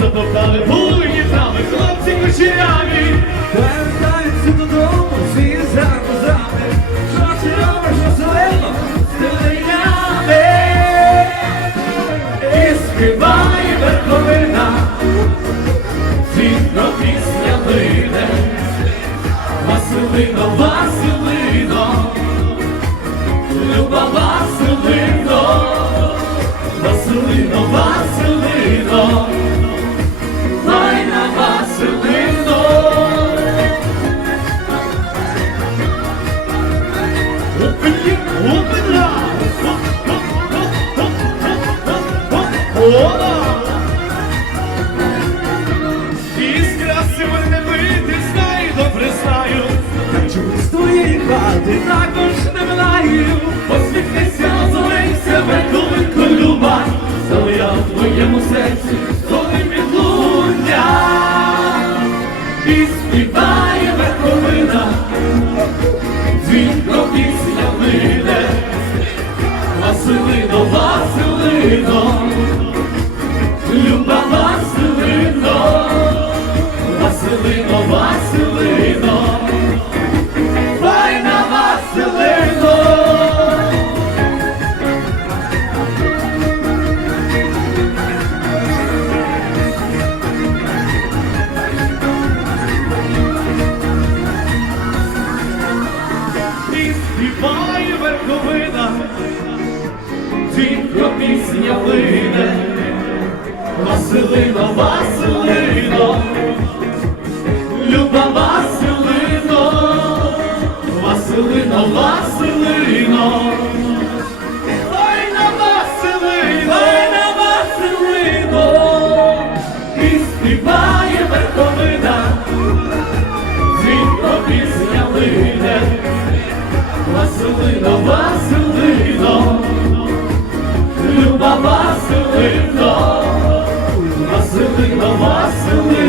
Задовдали буйні трави, хлопці кучеряві, повертаються додому. Василино, Василино, Люба Василино, Василино, Василино, Файна Василино. Опені, опена! Ола! Василино, тільки пісня лине, Василино, Василино, Люба Василино, Василино, Василино, Файна Василино, Файна Василино, і співає верховина, Дзвінко пісня лине, Василино, Василино, Василино, Василина, Василино,